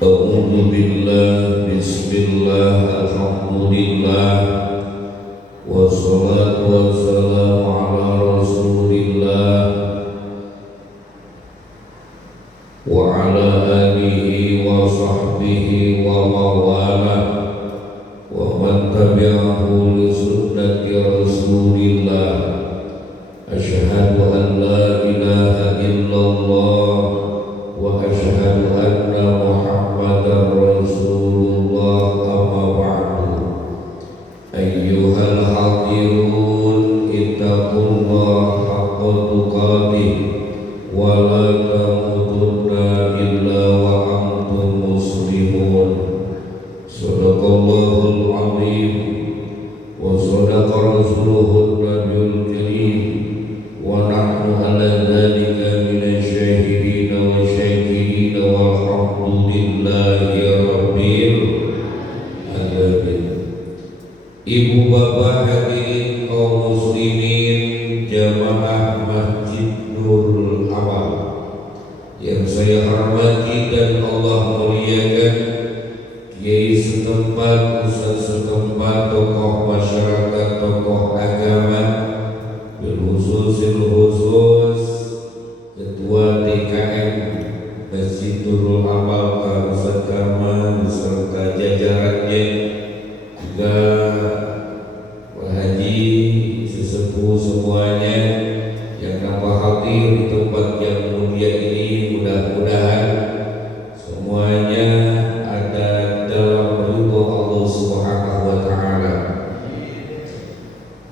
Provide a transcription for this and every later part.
A'udzu billah, bismillah, alhamdulillah, wassalatu wassalamu ala rasulillah wa ala alihi wa sahbihi wa mawalah wa man tabi'ahu li sunnati rasulillah. Asyhadu an la ilaha illallah wa asyhadu anna Muhammadar Rasulullah. Amma ba'du. Ayyuhal hadirun, ittaqullaha haqqa tuqatih wa la tamutunna illa wa antum muslimun. Sadaqallahul azim wa sadaqa rasuluhun nabiyul karim wa nahnu ala dzalika minasyahidin wa syakirin walhamdulillahi rabbil alamin. Ibu bapak hadirin kaum muslimin jamaah Masjid Nurul Awal yang saya hormati dan Allah muliakan, kiai setempat, ustaz setempat, tokoh masyarakat, tokoh agama, khusus Ketua DKM Masjid Nurul Awal Kabupaten beserta jajarannya, juga Pak Haji, sesepuh semuanya yang nampak hadir di tempat yang mulia ini. Mudah-mudahan semuanya ada dalam ridho Allah Subhanahu wa Ta'ala.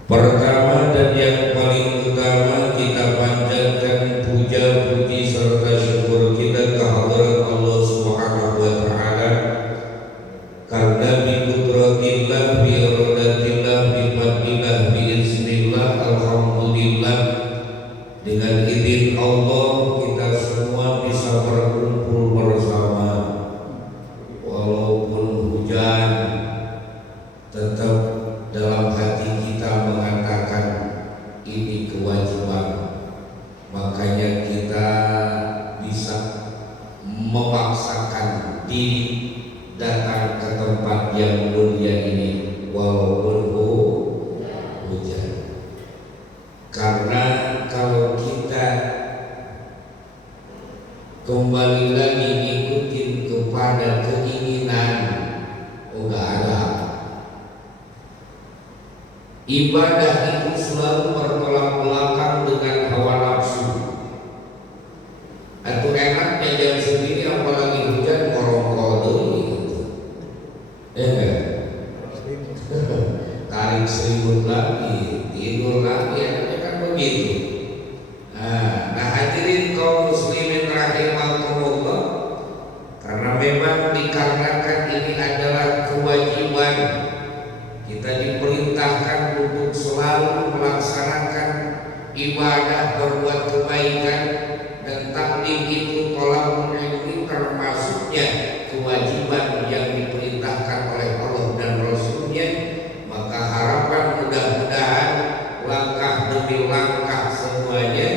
Pertama dan yang paling utama, kita panjatkan puja puji serta syukur kita kehadirat Allah Subhanahu wa Ta'ala, karena bi qudratillah, bi iradatillah, bi fadlillah, bi iznillah, alhamdulillah, dengan izin Allah kita semua bisa berkumpul bersama. Walaupun hujan, tetap dalam hati kita mengatakan ini kewajiban. Makanya kita bisa memaksakan diri datang ke tempat yang mulia ini walaupun hujan. Karena kalau kita kembali lagi ngikutin kepada keinginan, enggak ada. Ibadah itu selalu bertolak belakang dengan hawa nafsu. Atau enaknya jam segini apalagi hujan ngorongkol gitu. Tarik selimut lagi, tidur lagi, enaknya kan begitu. Nah hadirin kaum muslimin rahimakumullah, karena memang dikarenakan ini adalah kewajiban, kita diperintahkan untuk selalu melaksanakan ibadah, berbuat kebaikan, dan taklim itu tolak ilmi termasuknya kewajiban yang diperintahkan oleh Allah dan Rasulnya. Maka harapan mudah-mudahan langkah demi langkah semuanya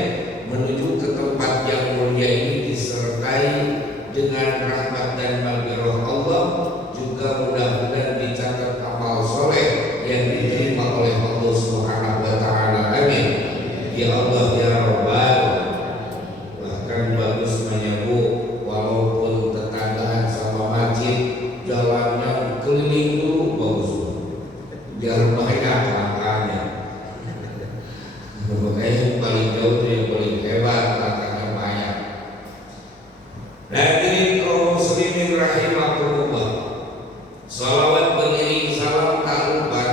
menuju ke tempat yang mulia ini disertai dengan rahmat dan maghfirah Allah, juga mudah-mudahan dicatat amal soleh yang diterima oleh Allah Subhanahu wa Ta'ala. Amin ya Allah ya Rabbal. Bahkan bagus menyebut, walaupun tetanggaan sama masjid, jalannya keliling dulu, bagus biar banyak langkahnya. Makanya paling jauh itu yang paling hebat, langkahnya banyak. Hadirin kaum muslimin rahimakumullah, salawat beriring salam tak lupa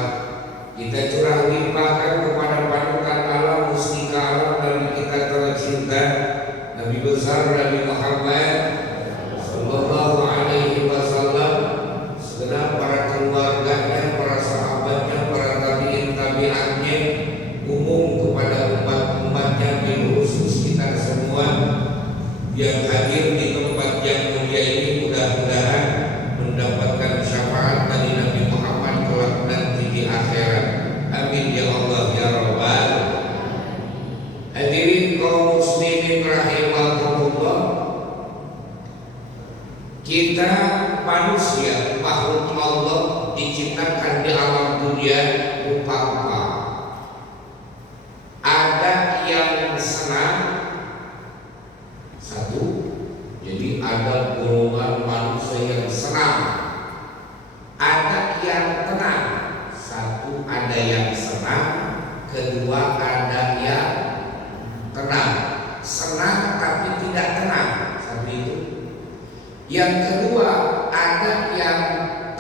kita curah limpahkan kepada panutan alam, mustika alam, Nabi kita tercinta, Nabi besar Nabi Muhammad sallallahu alaihi wasallam, segenap para keluarganya, para sahabatnya, para tabi'in tabi'annya, umum kepada umat-umatnya, bil khusus kita semua yang hadir di tempat yang mulia ini. Mudah-mudahan mendapatkan syafaat dari Nabi Muhammad kelak nanti di akhirat. Amin ya Allah ya Rabbal. Hadirin kaum muslimin rahimakumullah, Kita manusia makhluk Allah diciptakan di alam dunia rupa-rupa. Ada yang senang, satu, jadi ada golongan manusia yang senang. Ada yang tenang, satu, ada yang senang, kedua ada yang tenang. Senang tapi tidak tenang, satu itu. Yang kedua, ada yang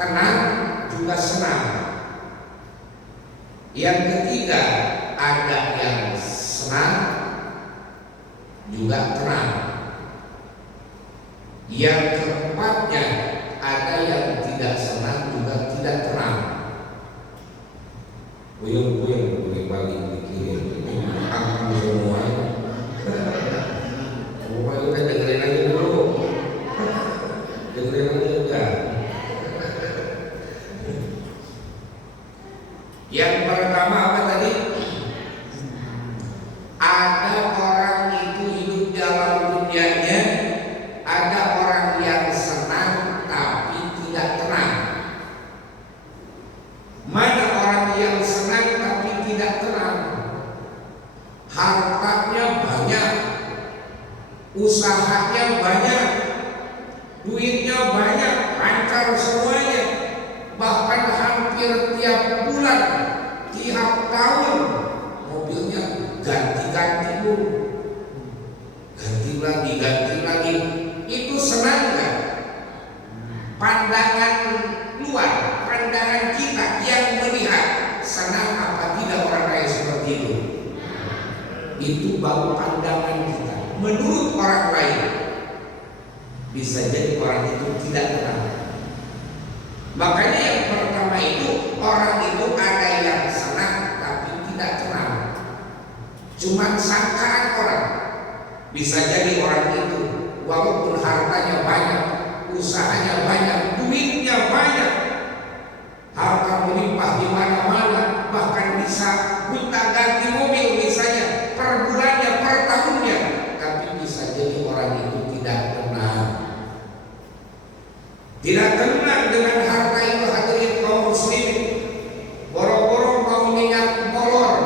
tenang juga senang. Yang ketiga, ada yang senang juga tenang. Yang keempatnya, ada yang tidak senang juga tidak tenang. Buyung-buyung bagi pikirin aku semua. Pokoknya udah dengerin aja dulu. Dengerin aja udah. Yang pertama apa tadi? Ada orang itu hidup dalam dunianya, ada orang yang senang tapi tidak tenang. Mana orang yang senang tapi tidak tenang? Hartanya banyak, usahanya banyak, duitnya banyak, lancar semuanya. Bahkan hampir tiap bulan, tiap tahun mobilnya ganti-ganti dulu, ganti lagi. Itu senang nggak? Pandangan luar, pandangan kita yang melihat, senang apa tidak orang lain seperti itu? Itu baru pandangan kita. Menurut orang lain, bisa jadi orang itu tidak tenang. Makanya yang pertama itu, orang itu ada yang senang tapi tidak tenang. Cuman sangkaan orang. Bisa jadi orang itu walaupun hartanya banyak, usahanya banyak, duitnya banyak, harta melimpah di mana-mana, bahkan bisa gonta-ganti mobil misalnya per bulannya, per tahunnya, tapi bisa jadi orang itu tidak tenang. Tidak tenang dengan harta itu, hadirin kaum muslimin. Boro-boro mau nyenyak molor,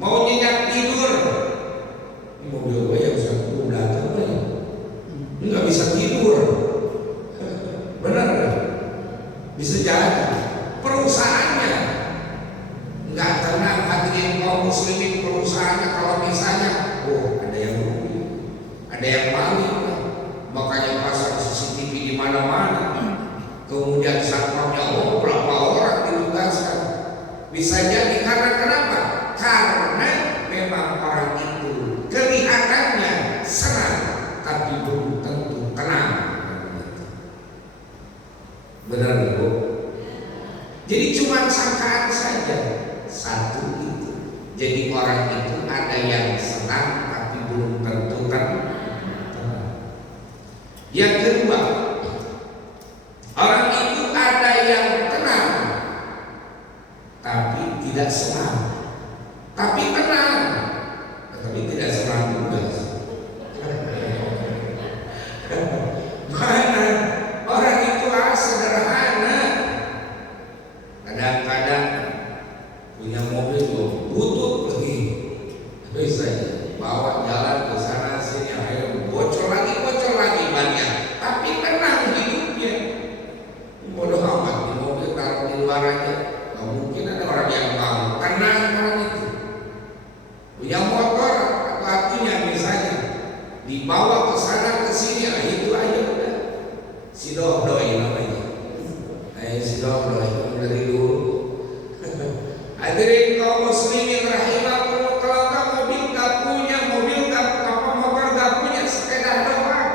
mau nyenyak tidur. Ini mobil gue yang satu datang nih, nggak bisa tidur. Benar nggak? Bisa jadi perusahaannya nggak tenang, hadirin kaum muslimin. Perusahaannya kalau misalnya, ada yang rugi, ada yang maling, makanya pasang CCTV di mana-mana. Kemudian satpamnya, berapa orang ditugaskan. Bisa jadi karena kenapa? Karena memang orang itu kelihatannya senang, tapi belum tentu tenang. Benar Bu? Jadi cuma sangkaan saja. Satu itu. Jadi orang itu ada yang senang, tapi belum tentu tenang. Yang kedua, orang itu ada yang tenang tapi tidak senang, tapi tenang tapi tidak senang juga. Mana orang itu sederhana, kadang-kadang punya mobil butut lagi, bisa bawa jalan ke sana sini, akhirnya bocor lagi banyak, tapi tenang hidupnya. Bodoh amat, di mobil taruh di luar aja, nggak mungkin ada orang yang mau. Tenang orang itu. Punya motor, apa artinya misalnya dibawa ke sana ke sini, itu aja udah. Si doi namanya. Si doi dari dulu. Hadirin kaum muslimin rahimakumullah, kalau nggak mobil nggak punya, motor nggak punya, sepeda doang.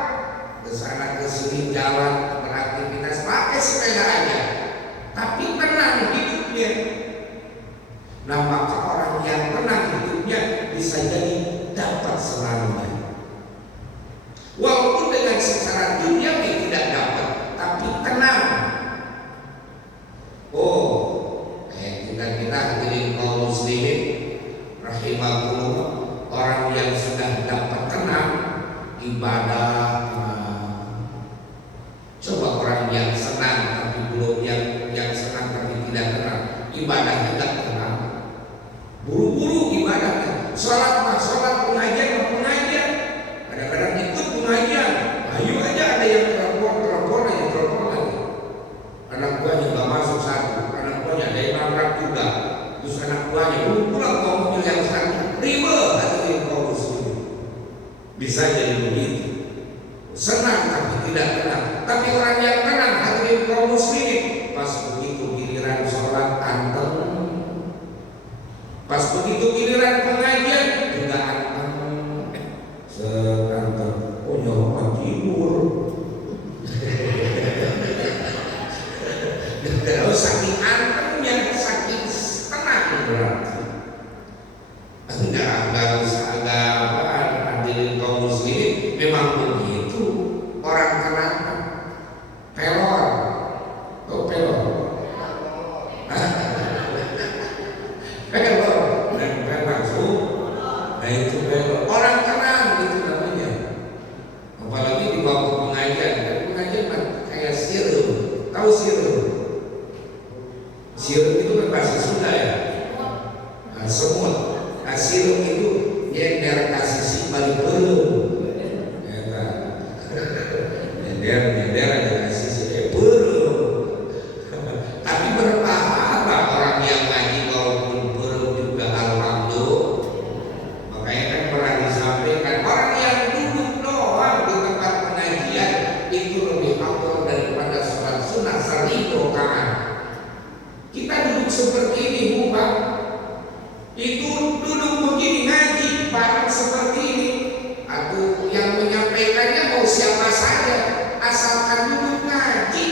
Kesana kesini jalan beraktivitas pakai sepeda aja, tapi tenang hidupnya. Nah maka orang yang tenang hidupnya bisa jadi dapat selamanya, walaupun dengan secara duniawi tidak dapat, tapi tenang. Kita hadirin kaum muslimin rahimakumullah, orang yang sudah dapat tenang, ibadah orang yang senang tapi belum yang senang tapi tidak tenang, ibadahnya tidak tenang. Buru-buru ibadahnya, sholat mah sholat, pengajian mah pengajian. Kadang-kadang ikut pengajian, ayo aja ada yang telepon aja. Anak buahnya nggak masuk satu, anak buahnya ada yang nabrak juga. Terus anak buahnya pulang ke mobil yang satu, ribet hati kaum muslimin. Bisa jadi begitu. Senang tapi tidak tenang. Tapi orang yang tenang hadirin kaum muslimin, pas begitu giliran sholat anteng, pas begitu giliran pengajian juga anteng, seanteng. Oh nyawa tidur. Kalau saking antengnya, saking tenang berarti. Enggak usah agak apa, hadirin kaum muslimin, memang begitu. Orang tenang, pelor, oh pelor, pelor, nempel langsung, nah itu pelor. Orang tenang gitu namanya. Apalagi dibawa ke pengajian, pengajian kayak sirup, tahu sirup? Sirup itu kan bahasa Sunda ya, semut. Nah, sirup itu nyender kasih si balik belum. Nyender aja kasih si belum. Tapi berpahala orang yang ngaji walaupun belum juga alhamdulillah. Makanya kan pernah disampaikan orang yang duduk doang di tempat pengajian itu lebih afdal daripada sholat sunnah 1000 rakaat. Kita duduk seperti ini bukan? Itu duduk begini ngaji bareng seperti ini. Atau yang menyampaikannya mau siapa saja, asalkan duduk ngaji.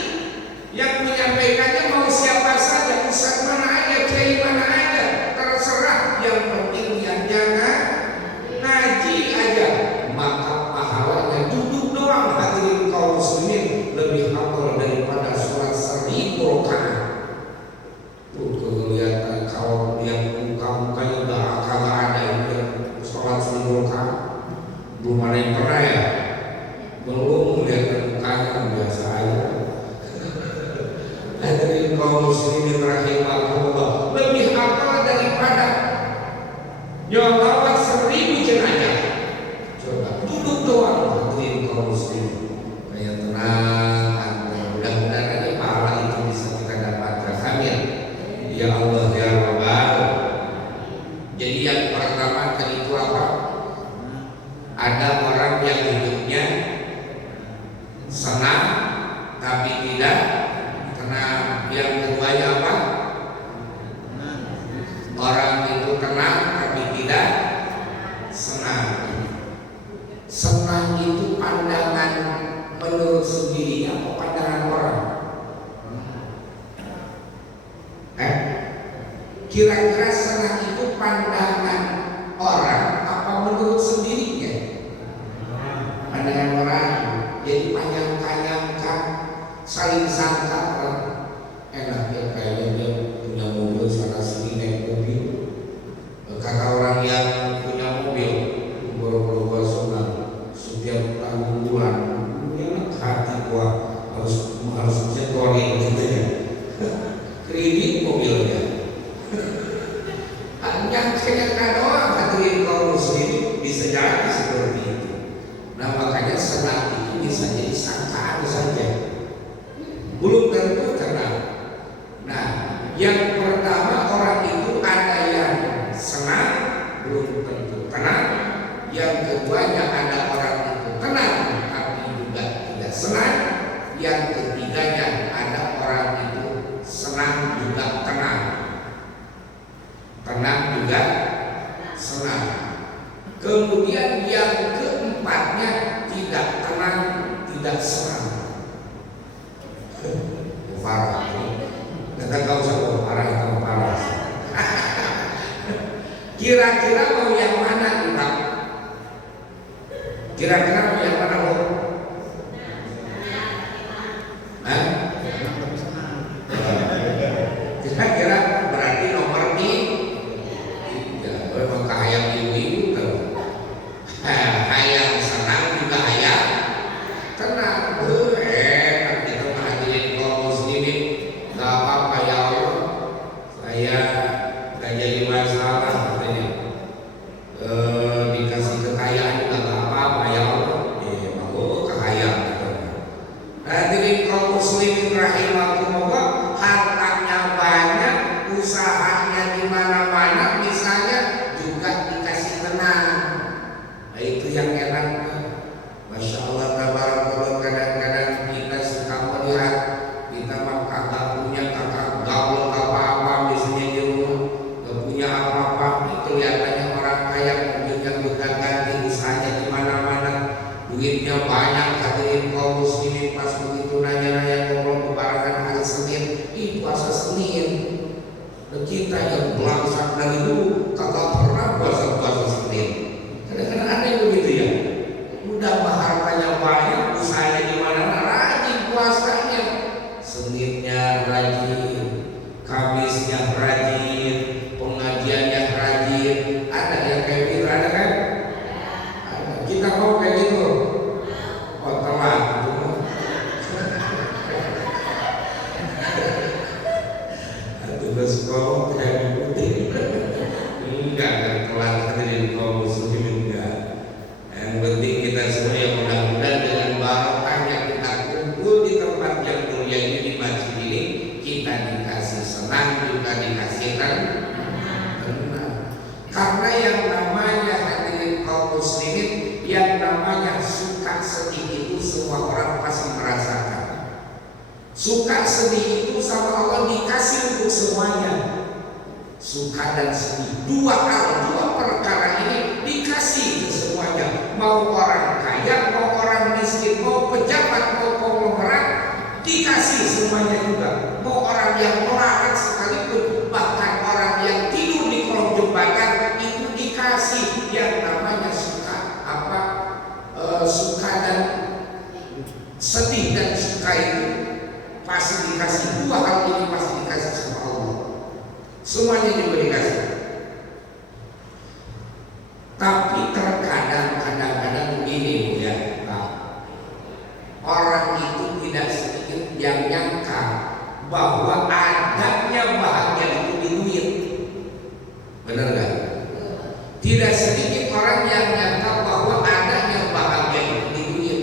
Yang menyampaikannya mau siapa saja, ustaz mana aja, kiai mana aja, terserah. Yang penting yang jangan ngaji aja, maka pahalanya duduk doang hadirin kaum muslimin lebih afdal daripada sholat 1000 rakaat. Tuh kelihatan kalau yang muka-mukanya udah kagak ada yang sholat 1000 rakaat. Belum ada yang pernah ya? Belum melihat mukanya biasa aja. Hadirin kaum muslimin rahimahullah, lebih afdal daripada nyolawat 1000 jenazah. Coba duduk doang hadirin kaum muslimin, kayak tenang. Mudah-mudahan ini pahala itu bisa kita dapatkan. Amin. Ya Allah ya Rabbal. Jadi yang pertama tadi itu apa? Ada orang yang hidupnya senang tapi tidak tenang. Yang keduanya apa? Orang itu tenang tapi tidak senang. Senang itu pandangan menurut sendiri apa pandangan orang? Kira-kira senang itu pandangan orang apa menurut sendirinya? Pandangan orang. Jadi panjang-panjangkan, saling sangka, enak ya kayaknya dia punya mobil sana sini naik mobil. Kata orang yang punya mobil, boro-boro senang setiap tahun bulan, enak hati gua harus jadwalin gitu ya. Kredit mobilnya. Yang kena doang hadirin kaum muslimin bisa jadi seperti itu. Nah makanya senang itu bisa jadi sangkaan saja, belum tentu tenang. Nah yang pertama orang itu ada yang senang belum tentu tenang. Yang keduanya ada orang itu tenang tapi juga tidak senang. Yang ketiganya ada orang itu senang juga tenang, tenang juga senang. Kemudian yang keempatnya tidak tenang, tidak senang. Parah. Kita gak usah parah itu parah. Kira-kira mau yang mana kita? Kira-kira mau yang mana lo? Kira-kira berarti nomor ini. Memang hayang ibu-ibu tuh. Hayang senang juga hayang tenang. Enak kita mah duitnya banyak, hadirin kaum muslimin, pas begitu nanya-nanya ngobrol kebarangan hari Senin, ih puasa Senin. Dan kita yang belangsak dari dulu kagak pernah puasa Senin. Kadang-kadang ada yang begitu ya. Udah hartanya banyak, usahanya di mana rajin puasanya. Seninnya rajin, Kamisnya rajin, pengajiannya rajin. Ada yang kayak gitu, ada kan? Ada. Kita mau kayak gitu. Oh telat gitu. Tugas sekolah kayak ngikutin. Enggak akan telat hadirin kaum muslimin, enggak. Yang penting kita semua yang mudah-mudahan dengan barokahnya kita kumpul di tempat yang mulia ini, di masjid ini, kita dikasih senang juga dikasih tenang. Karena yang namanya hadirin kaum muslimin, yang namanya suka sedih itu semua orang pasti merasakan. Suka sedih itu sama Allah dikasih untuk semuanya. Suka dan sedih, dua perkara ini dikasih ke semuanya. Mau orang kaya, mau orang miskin, mau pejabat, mau konglomerat, dikasih semuanya juga. Mau orang yang melarat sekalipun, bahkan orang yang tidur di kolong jembatan itu dikasih. Yang namanya suka suka dan sedih dan suka itu pasti dikasih. Dua hal ini pasti dikasih sama Allah. Semuanya juga dikasih. Tapi terkadang kadang-kadang begini ya, orang itu tidak sedikit yang nyangka bahwa adanya bahagia itu di duit. Benar gak? Tidak sedikit orang yang nyangka bahwa adanya bahagia itu di duit.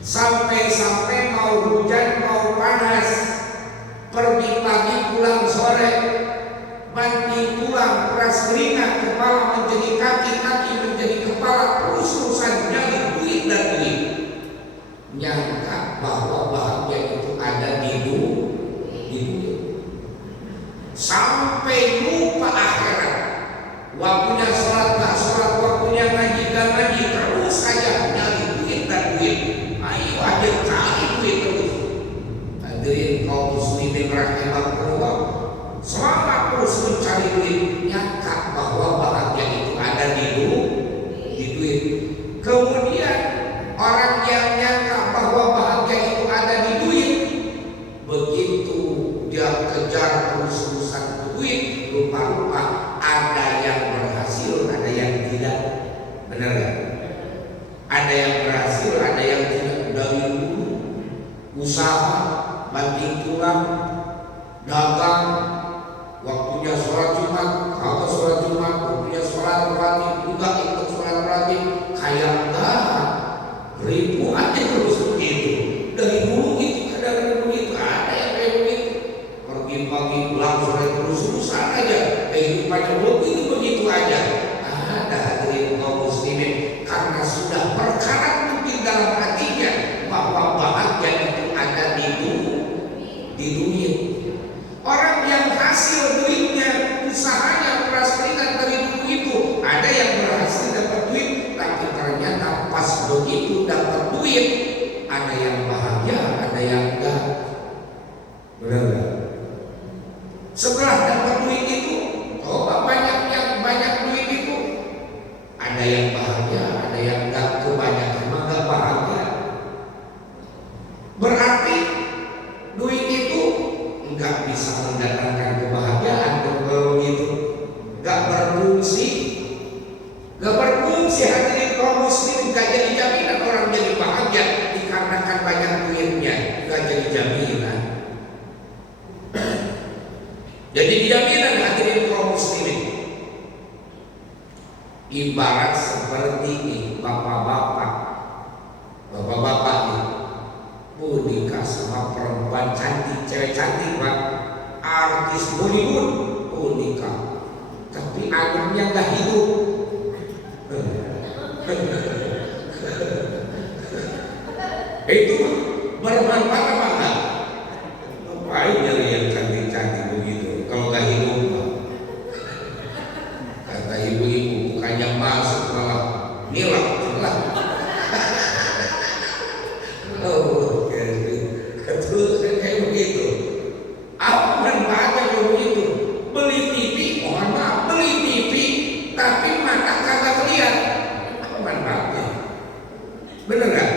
Sampai-sampai mau hujan mau panas, pergi pagi pulang sore, banting tulang, peras keringat, kepala menjadi kaki, kaki menjadi kepala, terus-terusan nyari duit dan duit. Nyangka bahwa bahagia itu ada di duit. Sampai lupa akhirat. Waktunya sholat gak sholat, waktunya ngaji gak ngaji, terus saja nyari duit dan duit. Ayo ada cari duit terus. Hadirin kaum muslimin rahimakumullah, selama terus mencari duit, nyangka bahwa bahagia itu ada di duit. Kemudian orang yang nyangka bahwa bahagia itu ada di duit, begitu dia kejar terus-terusan duit, lupa-lupa ada yang berhasil, ada yang tidak. Benar gak? Ada yang berhasil, ada yang tidak. Dari dulu usaha, banting tulang, dagang, waktunya sholat Jumat, kalau sholat Jumat, waktunya sholat rawatib juga ikut sholat rawatib, kayak enggak ribu aja terus begitu. Dari dulu itu kadang-kadang begitu, ada yang kayak begitu. Pergi pagi pulang sore terus-terusan aja, kehidupannya begitu aja. Ada hadirin kaum muslimin, karena sudah berkarat mungkin dalam hatinya bahwa bahagia itu ada di duit. Orang yang hasil duitnya, usahanya, keras keringat dari dulu itu, ada yang berhasil dapat duit, tapi ternyata pas begitu dapat duit, ada yang bahagia, ada yang enggak. Benar enggak? Setelah dapat duit itu, coba banyak duit itu, ada yang bahagia, ada yang enggak. Kebanyakan mah enggak bahagia. Berarti duit itu enggak bisa mendatangkan kebahagiaan. Kalau gitu enggak berfungsi hadirin kaum muslimin, enggak jadi jaminan orang jadi bahagia dikarenakan banyak duitnya, enggak jadi jaminan. Jadi jaminan hadirin kaum muslimin ibarat seperti ini, bapak-bapak ini nikah sama perempuan cantik, cewek cantik pak, artis Bollywood, nikah, tapi anaknya nggak hidup. Itu bermanfaat apa enggak? Ngapain nyari yang cantik-cantik begitu kalau nggak hidup pak? Kata ibu-ibu bukannya masuk malah nilap lah. Bener nggak?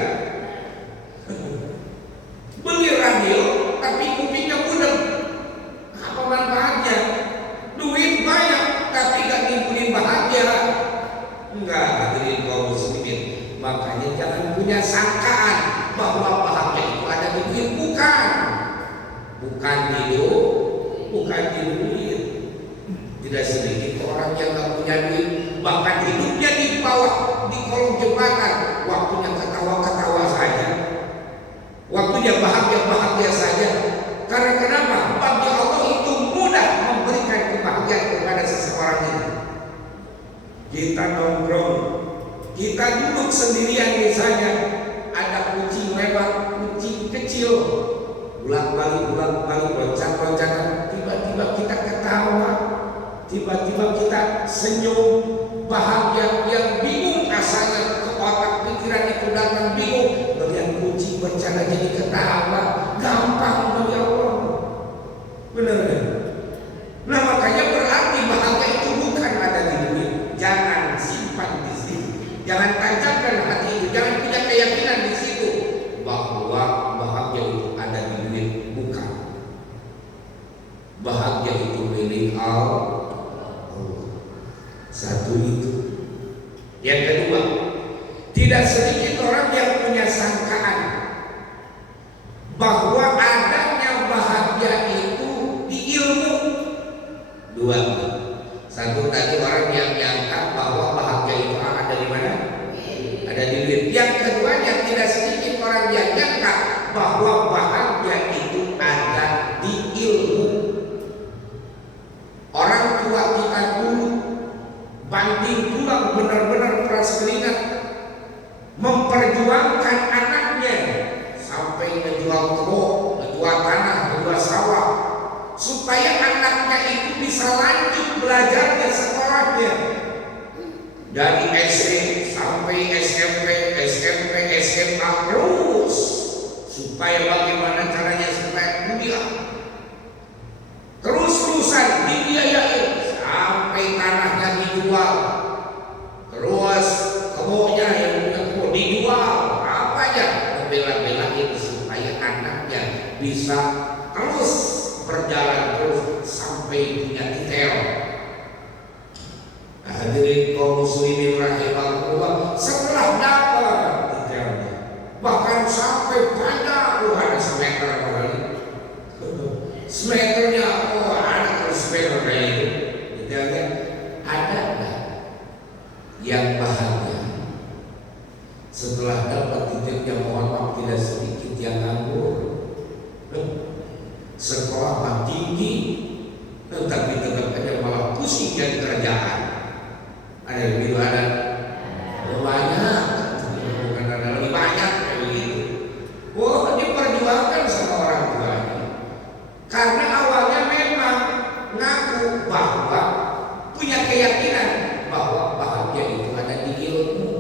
Beli radio tapi kupingnya budek, apa manfaatnya? Duit banyak tapi gak ngikutin bahagia. Enggak, hadirin kaum muslimin. Makanya jangan punya sangkaan bahwa bahagia itu ada di duit. Bukan di duit. Tidak sedikit orang yang gak punya duit, bahkan hidupnya di bawah, di kolong jembatan, waktunya ketawa-ketawa saja, waktunya bahagia-bahagia saja. Karena kenapa? Bagi Allah itu mudah memberikan kebahagiaan kepada seseorang itu. Kita nongkrong, kita duduk sendirian misalnya, ada kucing lewat, kucing kecil, ulang-balik, loncat-loncatan, tiba-tiba kita ketawa, tiba-tiba kita senyum, bahagia. Yang bingung asalnya ke otak pikiran itu datang bingung, melihat kucing bercanda jadi ketawa, gampang bagi Allah. Benar kan? Nah makanya berarti bahagia itu bukan ada di duit. Jangan simpan di situ, jangan tancapkan hati itu, jangan punya keyakinan di situ bahwa bahagia itu ada di duit. Bukan. Bahagia itu milik Allah. Satu itu. Yang kedua, tidak sedikit orang yang punya sangkaan bahwa adanya bahagia itu di ilmu. Dua. Satu tadi orang yang nyangka bahwa bahagia itu ada di mana? Ada di duit. Yang keduanya tidak sedikit orang yang nyangka bahwa bahagia itu ada di ilmu. Orang tua kita dulu banting tulang, benar-benar keras keringat memperjuangkan anaknya sampai menjual kebun, menjual tanah, menjual sawah supaya anaknya itu bisa lanjut belajarnya sekolahnya dari SD sampai SMP, SMA terus, supaya bagaimana caranya supaya kuliah terus-terusan dibiayai sampai tanahnya dijual, terus kebunnya yang punya kebun dijual, apa aja membela-belain supaya anaknya bisa terus berjalan terus sampai punya titel. Hadirin kaum muslimin rahimahullah, setelah dapat titelnya bahkan sampai panjang, ada semeter kali, semeternya ada semeter kayak itu. Ada nggak yang bahagia setelah dapat titelnya? Mohon maaf tidak sedikit yang nganggur. Sekolah tinggi, tapi tetap aja malah pusing jadi kerjaan. Ada yang lebih banyak, bukan ada lebih banyak kayak begitu. Oh, diperjuangkan sama orang tuanya karena awalnya memang ngaku bahwa punya keyakinan bahwa bahagia itu ada di ilmu.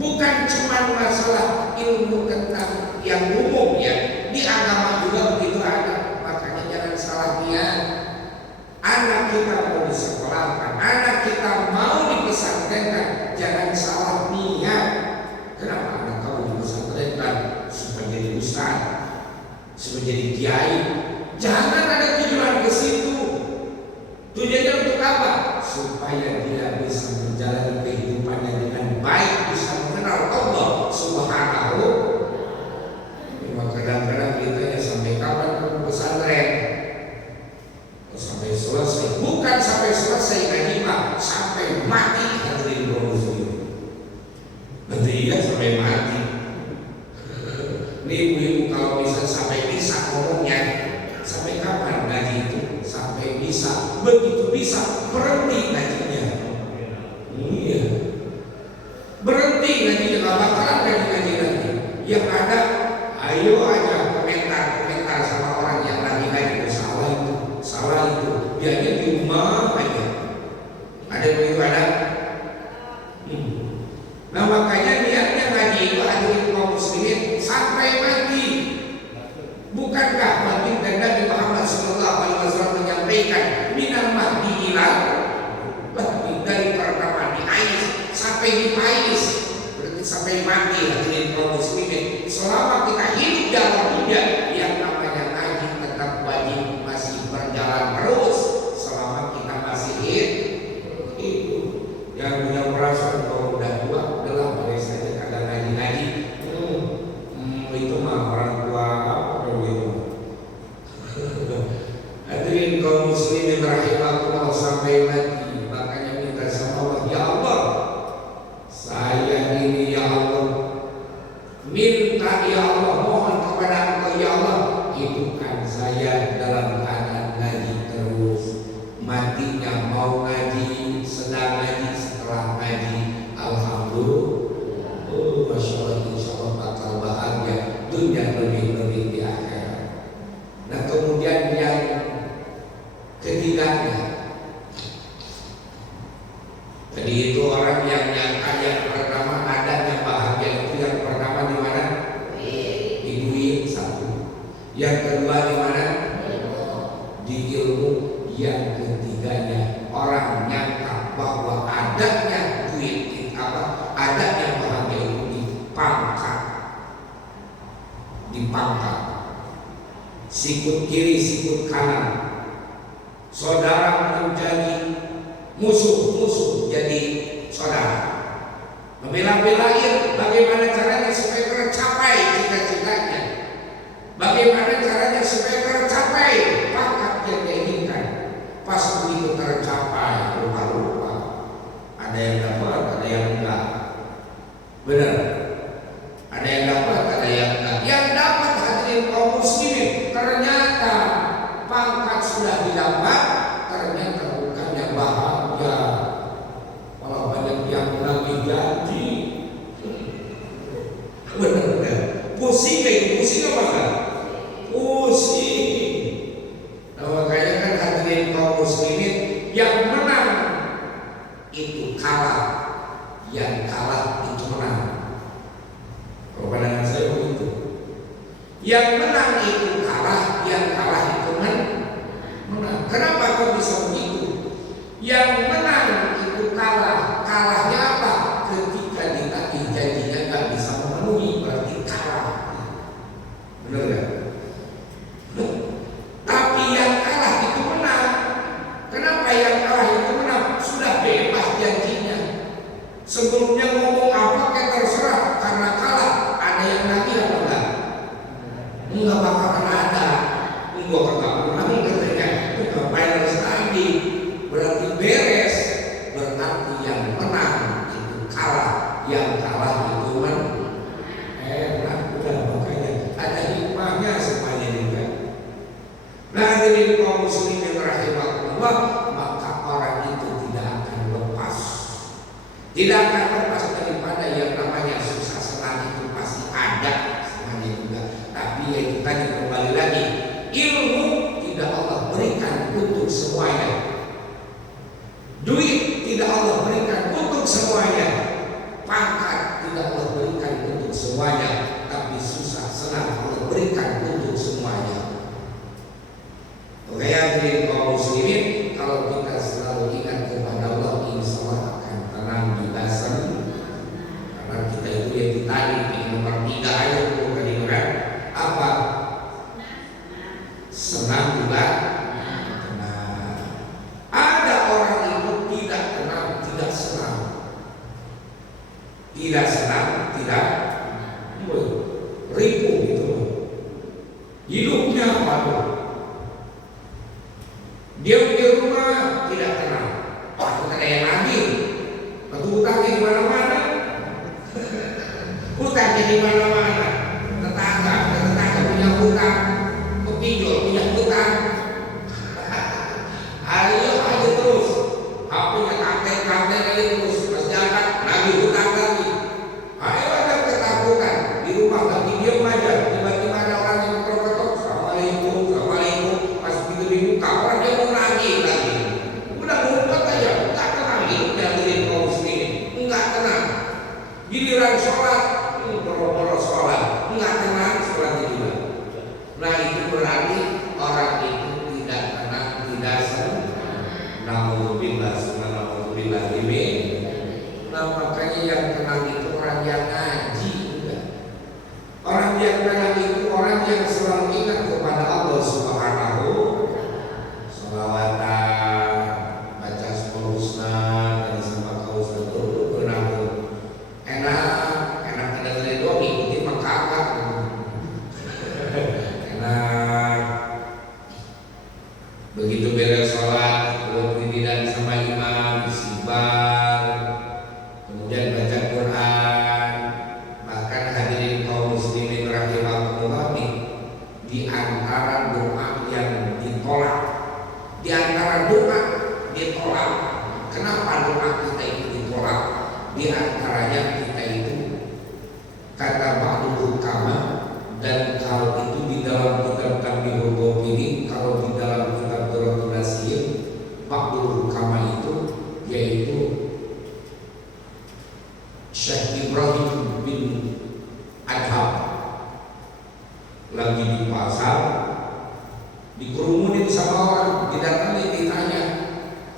Bukan cuma masalah ilmu tentang yang umum ya, di agama juga begitu ada. Makanya jangan salah niat. Anak kita mau disekolahkan, anak kita mau dipesantrenkan, jangan salah niat. Kenapa anak kamu dipesantrenkan? Supaya jadi ustaz, supaya jadi kiai. Jangan ada tujuan ke situ. Tujuannya untuk apa? Supaya dia bisa menjalani kehidupannya dengan baik, bisa mengenal Allah Subhanahu. Memang kadang-kadang kita ya sampai kapan kamu pesantren? Sampai selesai. Bukan sampai selesai ngaji mah, sampai mati. Hadirin kaum muslimin. Nanti ya sampai mati. Ini ibu-ibu kalau bisa sampai bisa ngomongnya, sampai kapan ngaji itu? Sampai bisa, begitu bisa berhenti ngajinya. Iya, berhenti ngajinya, nggak bakalan ngaji lagi. Yang ada, ayo aja komentar sama orang yang lagi ngaji. Salah itu, biarnya di rumah aja. Ada yang begitu ada. Nah makanya niatnya ngaji itu hadirin kaum muslimin sampai mati. Bukankah baginda Nabi Muhammad SAW menyampaikan minal mahdi ilal, dari pertama di Ais sampai di Ais sampai mati hadirin kaum muslimin. Selama kita hidup dalam dunia, yang namanya ngaji tetap wajib masih berjalan terus selama kita masih hidup. Yang punya perasaan kalau udah tua, udahlah boleh saja kagak ngaji-ngaji. Itu mah orang tua apa gitu. Hadirin kaum muslimin rahimakumullah, sampai mati makanya minta sama Allah, ya Allah, saya ini ya Allah minta ya Allah, mohon kepada Engkau ya Allah, hidupkan saya dalam keadaan ngaji terus, matinya mau ngaji, sedang ngaji, setelah ngaji, alhamdulillah. Masya Allah, insya Allah bakal bahagia dunia lebih-lebih di akhirat. Nah kemudian yang ketiganya, jadi itu orang yang nyangka yang pertama adanya bahagia itu yang pertama di mana? Di duit satu. Yang kedua di mana? Di ilmu. Yang ketiganya orang nyangka bahwa adanya duit adanya bahagia itu di pangkat, sikut kiri sikut kanan, saudara menjadi musuh jadi saudara, membela-belain bagaimana caranya supaya tercapai cita-citanya, bagaimana caranya supaya tercapai pangkat yang diinginkan. Pas begitu tercapai, lupa-lupa, ada yang dapat, ada yang enggak. Benar, ada yang dapat, ada yang enggak. Yang dapat hadirin kaum muslimin, ternyata pangkat sudah didapat, ternyata bukan yang bahagia, malah banyak yang lagi janji. Benar-benar pusing apa enggak? Pusing. Nah, makanya kan hadirin kaum muslimin, yang menang itu kalah, yang kalah itu menang. Kalau pandangan saya begitu. Yang menang itu kalah, yang kalah itu menang. Kenapa kok bisa begitu? Yang menang itu kalah, kalahnya apa? Ketika ditagih janjinya nggak bisa memenuhi, berarti kalah. Benar nggak? Tapi yang kalah itu menang. Kenapa yang kalah itu menang? Sudah bebas janjinya. Sebelumnya ngomong apa kayak terserah, karena kalah. Ada yang nagih apa enggak? Enggak bakalan ada. Enggak bakalan katanya. Ngapain harus nagih? Berarti beres. Berarti yang menang itu kalah, yang kalah itu menang. Enak udah, makanya ada hikmahnya semuanya juga. Nah hadirin kaum muslimin rahimakumullah, maka orang itu tidak akan lepas, tidak akan lepas daripada yang namanya susah senang itu pasti ada semuanya juga. Tapi ya itu tadi, kembali lagi, ilmu tidak Allah berikan untuk semuanya, duit tidak Allah berikan untuk semuanya, pangkat tidak Allah berikan untuk semuanya, tapi susah senang Allah berikan untuk semuanya. Oke hadirin kaum muslimin, kalau kita selalu ingat kepada Allah, insya Allah akan tenang di dasar. Karena kita itu yang ditanya di nomor 3 aja tuh kedengeran apa? Senang juga tenang. Ada orang itu tidak tenang, tidak senang, tidak ribu gitu. Hidupnya apa tuh? Dia punya rumah tidak tenang, takut ada yang nagih, utangnya di mana-mana, utangnya di mana-mana, tetangga punya utang, pinjol punya utang, ayo aja terus, HP-nya kantor aja terus, pas jalan nagih utang lagi, ayo ada ketakutan di rumah lagi diem aja, tiba-tiba ada orang yang ketok-ketok, assalamualaikum, pas begitu dibuka orang dia mau nagih lagi, udah ngumpet aja, nggak tenang hidupnya hadirin kaum muslimin, nggak tenang. Giliran sholat, boro-boro sholat, nggak tenang sholatnya juga. Nah itu berarti orang itu tidak tenang, tidak senang. Naudzubillah, naudzubillah. Nah makanya yang tenang itu orang yang ngaji, enggak. Orang yang tenang itu orang yang selalu ingat kepada Allah Subhanahu. Sholawatan, baca Asmaul Husna, dan sama kau satu benar enak dengerin doang, ikuti maka agak enak. Begitu beres sholat, dan sama imam istighfar, kemudian baca Quran. Bahkan hadirin kaum muslimin rahimahumullah, di antara doa yang ditolak, di antara doa ditolak. Kenapa doa kita itu ditolak? Di antaranya kita itu kata ba'dul hukama, dan kalau itu di dalam kitab Tanbihul Ghafirin, kalau di dalam kitab Duratul Nasir, ba'dul hukama itu yaitu Syekh Ibrahim bin Adham lagi di pasar, dikerumunin sama orang, didatangi, ditanya,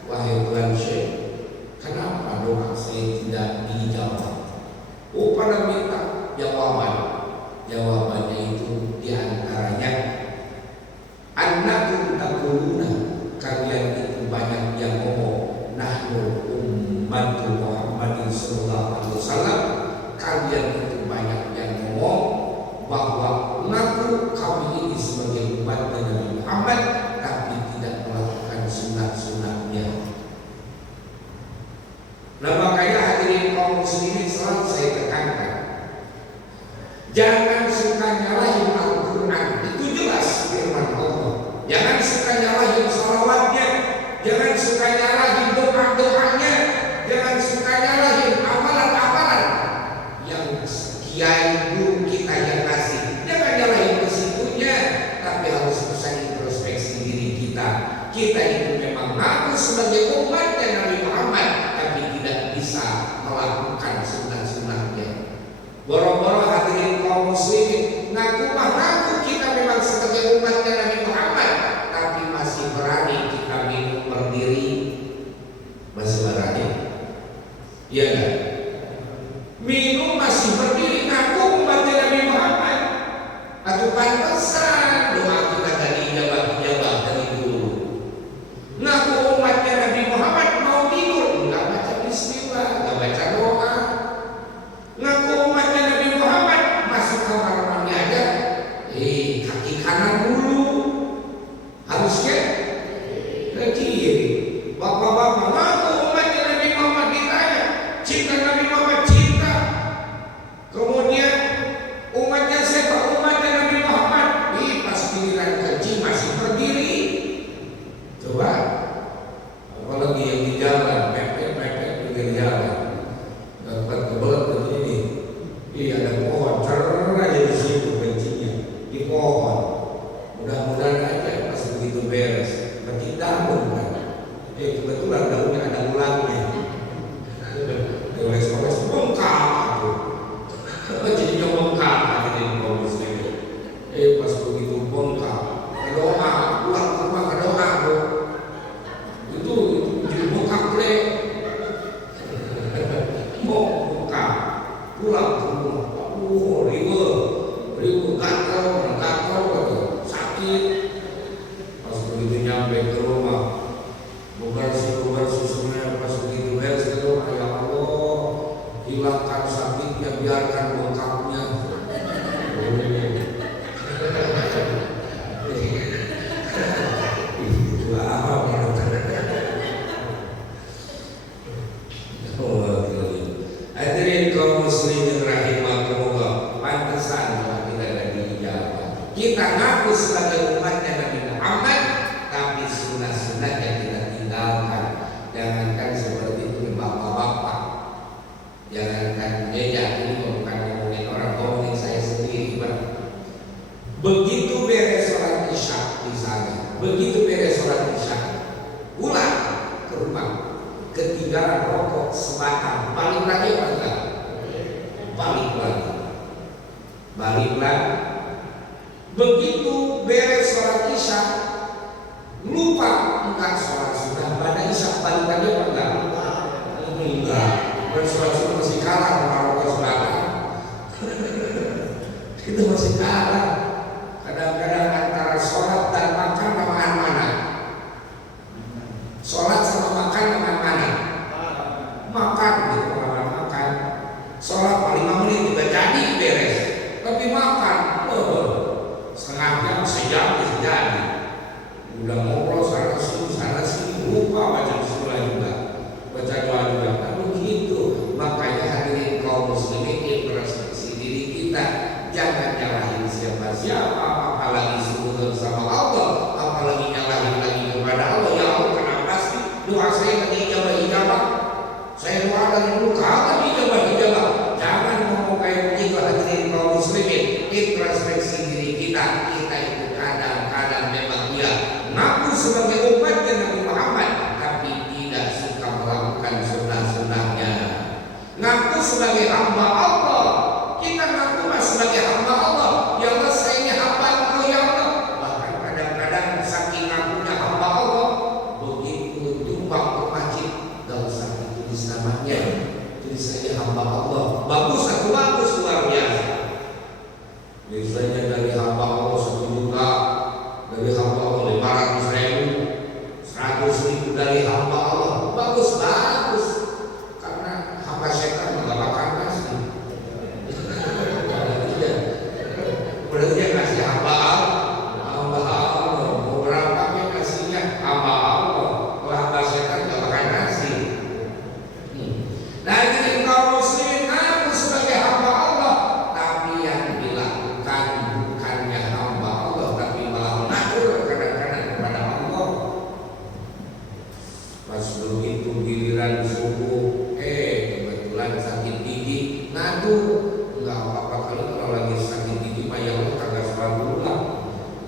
wahai Tuan Syekh, kenapa doa saya tidak dijawab? Oh, pada minta jawabannya itu diantaranya, annakum taquluna, kalian itu banyak yang ngomong, nahnu ummatul Muhammadin sallallahu alaihi wasallam, kalian itu banyak yang ngomong bahwa mengaku kami ini sebagai umat Nabi Muhammad, tapi tidak melakukan sunat-sunatnya. Nah, makanya hadirin kaum muslimin selalu saya tekankan, jangan suka nyalahin Al-Quran, itu jelas firman Allah. Jangan suka nyalahin salawatnya, jangan suka nyalahin doa-doanya, jangan suka nyalahin amalan-amalan yang kiai guru kita yang kasih. Jangan nyalahin kesitunya, tapi harus bisa introspeksi diri kita. Kita itu memang ngaku sebagai umatnya Nabi Muhammad, tapi tidak bisa melakukan sunat-sunatnya. Boro-boro hadirin kaum muslimin, ngaku kita memang sebagai umatnya Nabi Muhammad, tapi masih berani kita minum berdiri, masih berani, iya kan? Minum masih berdiri, ngaku umatnya Nabi Muhammad. Atau pantesan doa kita dari ijabah dari dulu. Ngaku umatnya Nabi Muhammad, mau tidur nggak baca Bismillah, nggak baca doa. Ngaku umatnya Nabi Muhammad, masuk kamar mandi aja, kaki kanan dulu, harusnya ke kiri. Bapak-bapak ngaku umatnya Nabi Muhammad, ditanya cinta Nabi Muhammad, cinta. Kemudian umatnya siapa? Umatnya Nabi Muhammad. Pas giliran kencing masih berdiri. Coba, apalagi yang di jalan, mepet pinggir jalan, dapat kebelet begini. Ada pohon, cer aja di situ kencingnya di pohon. Mudah-mudahan aja pas begitu beres, berarti daun kan. Kebetulan daunnya ada ulangnya. Oles-oles bengkak tuh. Jadinya bengkak aja di kaum muslimin. Pas begitu bengkak, doa, pulang ke rumah doa bro. Itu jadi bengkak deh. Mau bengkak, pulang ke rumah, ribu gatal gitu, sakit. Pas begitu nyampe ke rumah, bersih semuanya. Pas begitu beres ke rumah, ya Allah, hilangkan sakitnya, biarkan bengkaknya. Hadirin kaum muslimin rahimahumullah, pantesan doa kita tidak dijawab. Kita ngaku sebagai umatnya Nabi Muhammad, tapi sunnah-sunnahnya kita tinggalkan. Jangankan seperti itu bapak-bapak, jangankan meja, ini bukan ngomongin orang, ngomongin saya sendiri Pak. Begitu beres sholat isya misalnya, begitu beres sholat isya, pulang ke rumah, ketinggalan rokok sebatang, balik lagi apa enggak? Balik lagi. Begitu beres sholat isya, lupa enggak sholat sunnah pada isya, balik lagi apa enggak? Enggak. Sholat sunnah masih kalah sama rokok sebatang. makan, setengah jam, sejam bisa jadi. Udah ngobrol sana sini, lupa baca bismillah juga, baca doa juga. Nah begitu, makanya hadirin kaum muslimin, introspeksi diri kita, jangan nyalahin siapa-siapa, apalagi sujud sama Allah, apalagi nyalahin lagi kepada Allah. Ya Allah, kenapa sih doa saya tadi ijabah? Saya doa dari dulu kapan ijabah? Jangan ngomong kayak begitu hadirin kaum muslimin. Introspeksi diri kita itu kadang-kadang memang dia ngaku sebagai umatnya Nabi Muhammad, tapi tidak suka melakukan sunnah-sunnahnya. Ngaku sebagai hamba Allah, kita ngaku sebagai hamba Allah. Ya Allah, saya ini hamba Engkau ya Allah. Bahkan kadang-kadang saking ngakunya hamba Allah, begitu tumpang ke masjid, gak usah ditulis namanya, tulis saja hamba Allah. Bagus luar biasa. Biasanya dari hamba Allah 1 juta, dari hamba Allah 500.000, 100.000 dari hamba Allah. Bagus, karena hamba setan nggak bakal kasih. Berarti dia kasih hamba Allah. Beberapa yang kasihnya hamba Allah, kalau hamba setan nggak bakal kasih. Nah, jadi kaum muslimin aku sebagai hamba Allah, tapi yang dilakukan bukannya hamba Allah, tapi malah mengatur kadang-kadang kepada Allah. Pas begitu giliran subuh, kebetulan sakit gigi, ngatur. Enggak apa-apa kalau lagi sakit gigi mah ya Allah kagak selalu lah.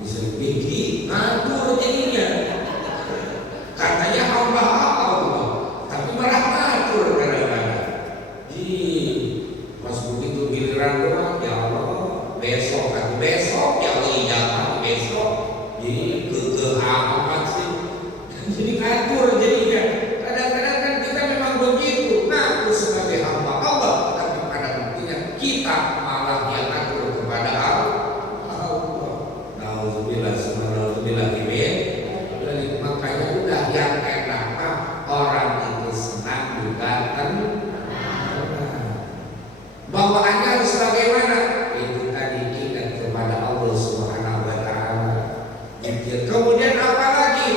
Bisa gigi ngatur jadinya. Katanya hamba Allah, tapi malah ngatur kadang-kadang. Pas begitu giliran doa, ya Allah besok ya Allah ijabah besok. Jadi kekeh amat sih. Jadi ngatur jadinya. Kadang-kadang kan kita memang begitu, ngaku sebagai hamba Allah, tapi pada buktinya kita malah yang ngatur kepada Allah. Nauzubillah amin. Jadi makanya udah yang enak mah orang itu senang juga bawaannya harus bagaimana? Itu tadi ingat kepada Allah Subhanahu wa Ta'ala. Kemudian apa lagi?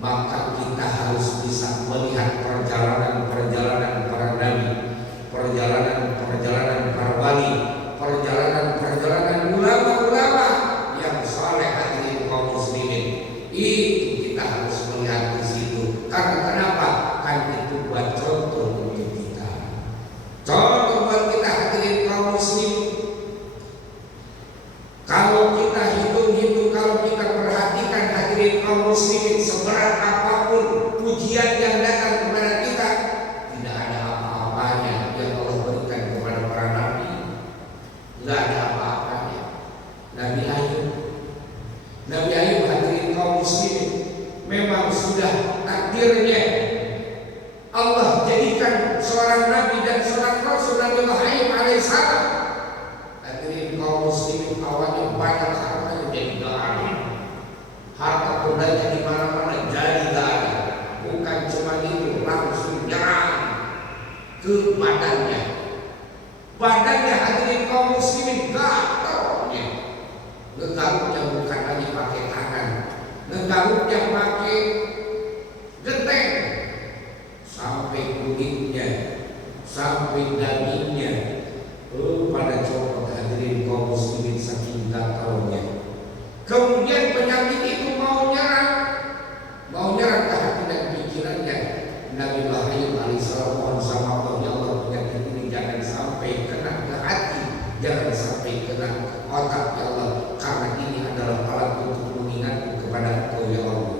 Maka kita harus bisa melihat perjalanan para nabi, perjalanan para wali, perjalanan ulama-ulama yang saleh hadirin kaum muslimin. Itu kita harus melihat di situ. Karena kenapa? Kan itu buat contoh untuk kita. Contoh buat kita hadirin kaum muslimin. Kalau kita hitung-hitung, kalau kita perhatikan hadirin kaum muslimin, seberat apapun pujian yang datang kepada kita, tidak ada apa-apanya yang Allah berikan kepada para nabi. Tidak ada apa-apanya. Nabi Ayub hadirin kaum muslimin, memang sudah takdirnya Allah jadikan seorang nabi dan seorang rasul, Nabi Ayub alaihissalam. Hadirin kaum muslimin, awalnya banyak hartanya jadi gak ada. Harta bendanya di mana-mana jadi gak ada. Bukan cuma itu, langsung nyerang ke badannya. Badannya hadirin kaum muslimin gatalnya. Ngegaruknya bukan lagi pakai tangan, ngegaruknya pakai genteng. Sampai kulitnya, sampai dagingnya, pada copot hadirin kaum muslimin saking gatalnya. Kemudian penyakit itu mau nyerang ke hati dan pikirannya. Nabi Ayub alaihissalam mohon sama Allah, ya Allah, penyakit ini jangan sampai kena ke hati, jangan sampai kena ke otak ya Allah, karena ini adalah alat untuk mengingatku kepada Engkau ya Allah.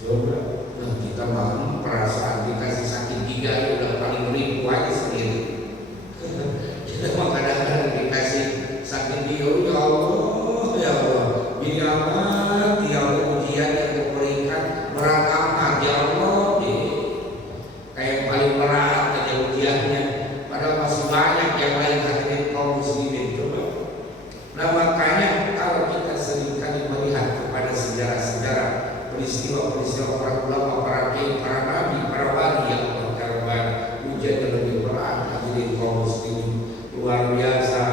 Coba, nah kita mau perasaan dikasih sakit gigi aja udah paling ribu aja sendiri. Kita mau kadang-kadang dikasih sakit gigi, ya Allah, ini amat, ya Allah, ujian yang diberikan berat amat, ya Allah, kayak paling berat aja ujiannya, padahal masih banyak yang lain hadirin kaum muslimin. Coba. Nah makanya kalau kita seringkali melihat kepada sejarah-sejarah, peristiwa-peristiwa para ulama, para kiai, para nabi, para wali yang berkorban, ujian yang lebih berat hadirin kaum muslimin, luar biasa.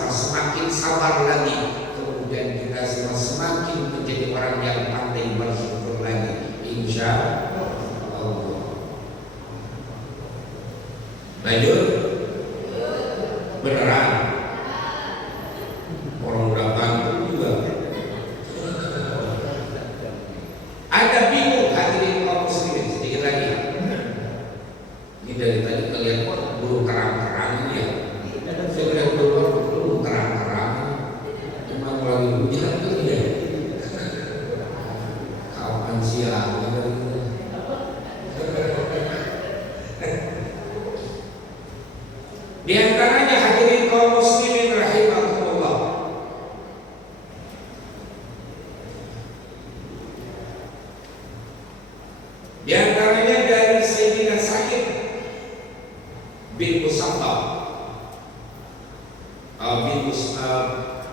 semua semakin sabar lagi, kemudian kita semua semakin menjadi orang yang pandai bersyukur lagi, insya Allah. Lanjut, beneran orang udah bangun juga. Ada bingung hadirin kaum muslimin, sedikit lagi. Ini dari tadi kalian belum terang-terang ya. Saya udah belum terang-terang. Memang lagi hujan tuh ya. Kapan siang? Di antaranya hadirin kaum muslimin rahimakumullah, di antaranya dari Sayyidina Sa'id bin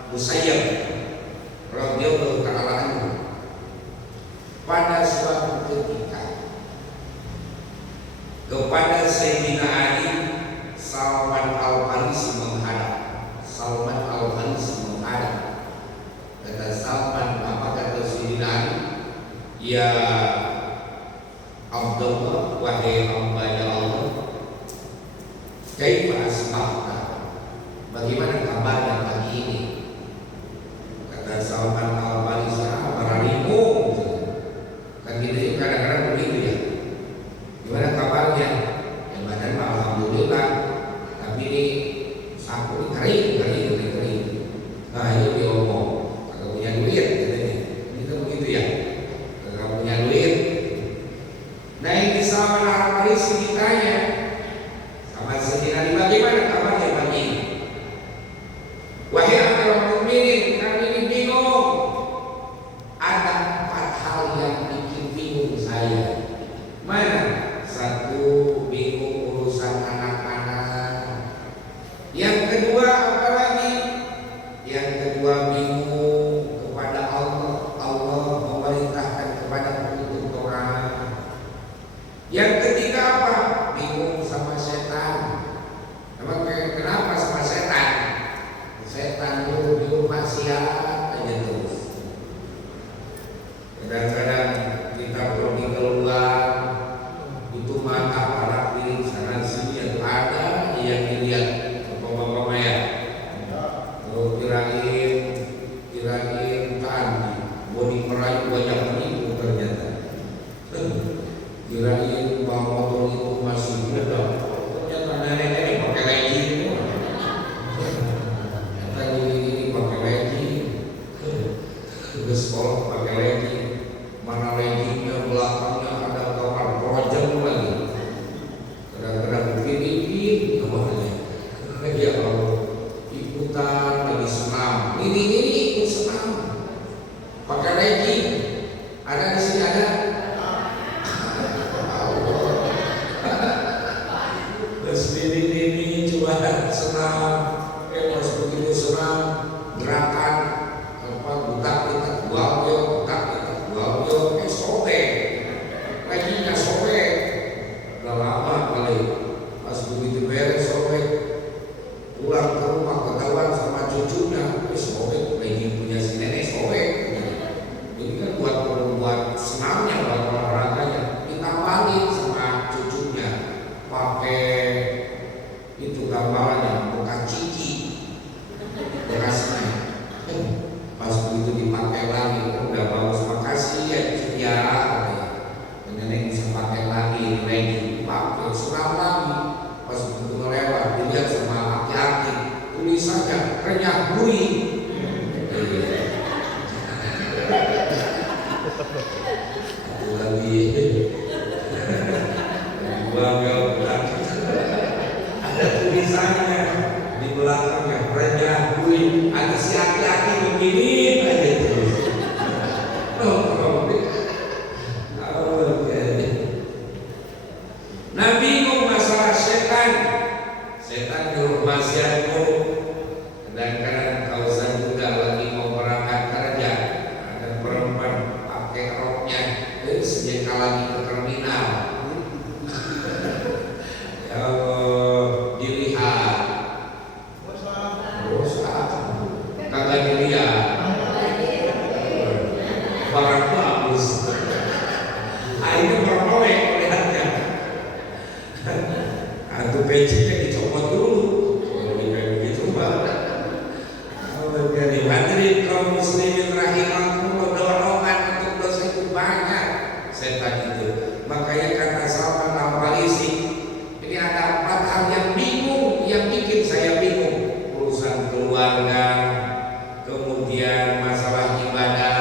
Musayyab radhiyallahu ta'ala anhu, pada suatu ketika kepada Sayyidina Ali, Salman Al-Farisi menghadap. Salman Al-Farisi menghadap. Kata Salman, apa kata Sayyidina Ali? Ya Abdullah, wahai hamba-Nya Allah, kaifa asbahta? Bagaimana kabarnya pagi ini? Kata Salman Al-Farisi, berharimu. Kan gitu kadang-kadang begitu ya. Gimana kabarnya? Ya badan alhamdulillah, tapi ini sapu kering. Nah ini diomong, kagak punya duit katanya. Ini kan begitu ya, kagak punya duit. Nah ini Salman Al-Farisi ditanya sama Sayyidina Ali, bagaimana kabarnya pagi ini? Wahai Amirul Mukminin, kami ini bingung. Ada 4 hal yang bikin bingung saya. Mana? 1, bingung urusan anak-anak. Yang kedua apa lagi? Yang kedua bingung kepada Allah. Allah memerintahkan kepada untuk doa. Yang ketiga apa? Bingung sama setan. Emang kenapa sama setan? Setan dulu maksiat aja terus. Kadang-kadang kita pergi keluar, itu mata para pilih sana sini yang ada yang dilihat bapak-bapak ya. Kalau kirain tadi bodi merayu banyak menipu ternyata. Kirain bang motor itu masih muda, ternyata nenek-nenek pakai legging. Ternyata ini pakai legging. Ke sekolah pakai legging. Mana leggingnya belakangnya ada kamar projem lagi. Kadang-kadang begini namanya. Ya Allah, ikutan lagi senam. Ini ikut senam. Pakai legging. Ada di sini ada. Terus ini coba senam. Harus begitu senam. Gerakan apa buka kita buang sobek. Leggingnya sobek. Udah lama kali. Pas begitu beres sobek, pulang ke rumah ketahuan sama cucunya, sobek legging punya si nenek sobek. Ini kan buat senamnya, buat olahraganya, ditambahin sama cucunya pakai itu gambarannya bukan ciki bekasnya. Pas begitu dipakai lagi, udah bagus, makasih ya cucu ya. Nenek bisa pakai lagi legging, pakai senam lagi. Pas begitu melewat, dilihat sama aki-aki, tulisannya renyah bui. Itu lagi bangga belakang. Ada tulisannya di belakangnya renyah bui. Ada si aki-aki begini aja terus. Nah bingung masalah setan nyuruh maksiatmu. Kadang-kadang kausan juga lagi mau berangkat kerja, ada perempuan pakai roknya, sejak lagi ke terminal. Ya Allah, dilihat dosa keluarga, kemudian masalah ibadah,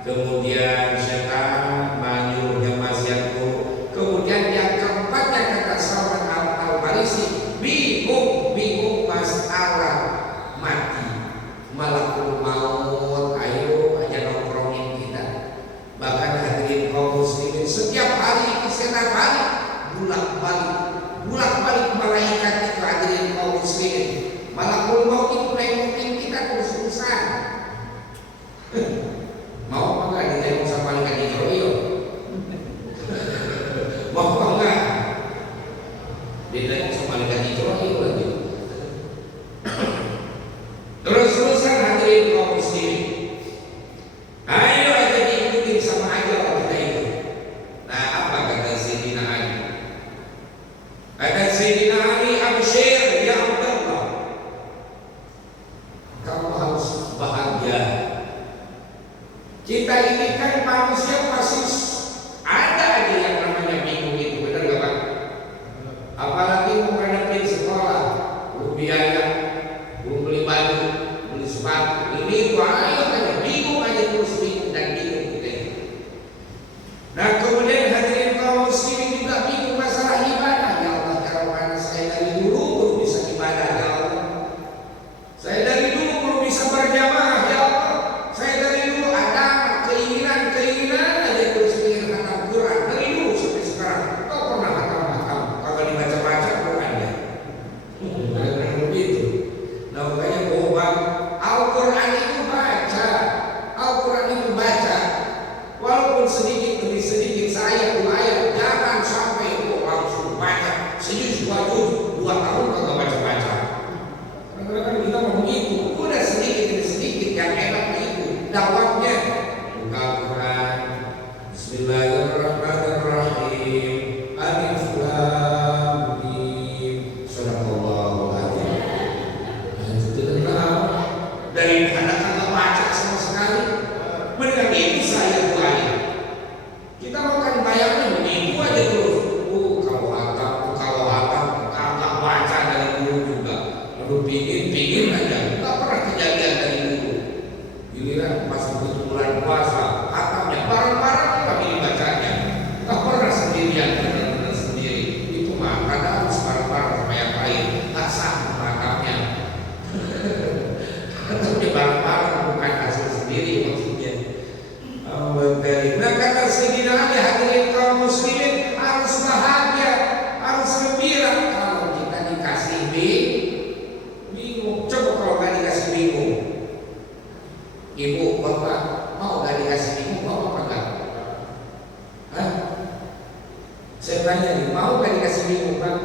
kemudian syaitan manyurnya maksiat buruk, kemudian yang keempat yang kata Salman Al-Farisi, bingung masalah mati, malakul maut, ayo aja nongkrongin kita. Bahkan hadirin kaum muslimin, setiap hari bolak-balik malaikat itu hadirin kaum muslimin, malakul maut itu nengokin kita terus-terusan. Mau apa enggak ditengok sama malaikat Israel? Mau apa enggak ditengok sama malaikat Israel lagi? Terus-terusan hadirin kaum muslimin, ayo aja diikutin sama aja kita itu. Nah, apa kata Sayyidina Ali? Kata Sayyidina Ali, absyir ya Abdullah, kamu harus bahagia. Kita ini kan manusia pasti ada aja yang namanya bingung itu, benar gak Pak? Apalagi menghadapi sekolah, belum biaya, belum beli baju, beli sepatu, ini itu aja bingung aja terus bingung kita. Nah kemudian hadirin kaum muslimin juga bingung masalah ibadah. Ya Allah, kalau mana saya dari dulu belum bisa ibadah, ya Allah. Saya dari dulu belum bisa berjamaah, ya Allah. Saya dari dulu ada keinginan aja terus ingin khatam Quran dari dulu sampai sekarang. Kau pernah khatam? Kalau dibaca-baca Qurannya, bukan begitu. Nah makanya bahwa Al-Quran itu baca, walaupun sedikit demi sedikit, saya ayat, jangan sampai langsung baca sejus 2 juz 2 tahun kagak baca-baca. Kadang-kadang kita mau begitu, udah sedikit demi sedikit, yang enak itu dakwahnya. Buka Al-Quran, Bismillahirrahmanirrahim, Alif Lam Mim, Sadaqallahul Adzim. Itu tenang, daripada kagak baca sama sekali. Mendingan itu saya buahin. Kita makan bayarnya begitu aja terus. Kalau hafal kagak baca dari dulu juga. Lalu pingin aja. Gak pernah kejadian dari dulu. Giliran pas bulan puasa, hatamnya bareng-bareng kami dibacanya. Gak pernah sendirian, benar-benar sendiri. Itu mah kadang harus bareng-bareng sama yang lain. Gak sah makamnya. Hatamnya bareng-bareng, bukan hasil sendiri maksudnya. Nah kata Sayyidina Ali, hadirin kaum muslimin, harus bahagia, harus gembira. Kalau kita dikasih bingung, coba kalau gak dikasih bingung, ibu bapak mau gak dikasih bingung, mau apa enggak? Hah? Saya tanya nih, mau gak dikasih bingung Pak?